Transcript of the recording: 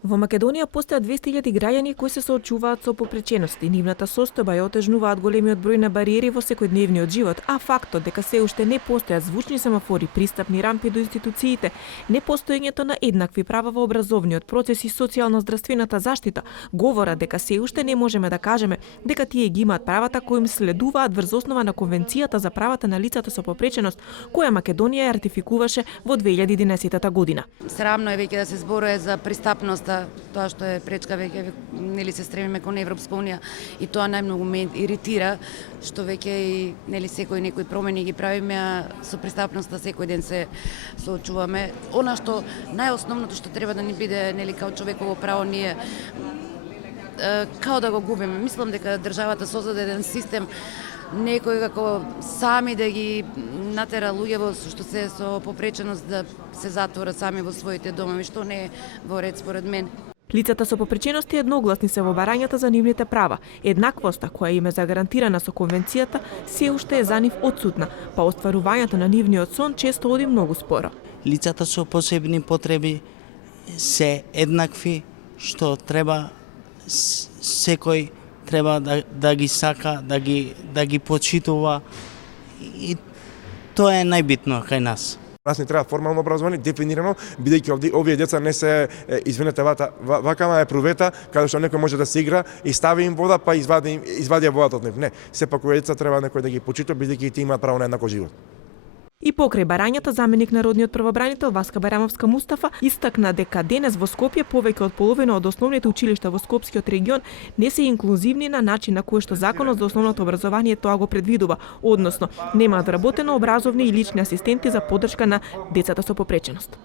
Во Македонија постојат 200.000 граѓани кои се соочуваат со попречености. Нивната состојба ја отежнуваат големиот број на бариери во секојдневниот живот, а фактот дека се уште не постојат звучни семафори, пристапни рампи до институциите, непостоењето на еднакви права во образовниот процес и социјално-здравствената заштита говорат дека се уште не можеме да кажеме дека тие ги имаат правата кои им следуваат врз основа на Конвенцијата за правата на лицата со попреченост, која Македонија ја ратификуваше во 2011 година. Срамно е веќе да се зборува за пристапност, тоа што е пречка веќе, нели се стремиме кон Европска унија и тоа најмногу ме иритира што веќе и нели секој некои промени ги правиме, а со пристапноста секој ден се соочуваме. Она што најосновното што треба да ни биде нели као човеково право ние као да го губиме. Мислам дека државата создаде еден систем некој како сами да ги натера луѓе што се со попреченост да се затворат сами во своите домови, што не е во ред според мен. Лицата со попречености едногласни се во барањата за нивните права. Еднаквоста која им е загарантирана со Конвенцијата се уште е за нив отсутна, па остварувањето на нивниот сон често оди многу споро. Лицата со посебни потреби се еднакви, што треба секој треба да ги сака, да ги почитува и тоа е најбитно кај нас. Нас не треба формално образование, дефинирано, бидејќи овие деца не се, извинете, вакава е прувета, каде што некој може да се игра и стави им вода, па извади водата од нив. Не, сепак овие деца треба некој да ги почита, бидејќи и тие имаат право на еднаков живот. И покрај барањата, заменик народниот правобранител Васка Барамовска Мустафа истакна дека денес во Скопје повеќе од половина од основните училишта во Скопскиот регион не се инклузивни на начин на кој што Законот за основното образование тоа го предвидува, односно немаат вработено образовни и лични асистенти за поддршка на децата со попреченост.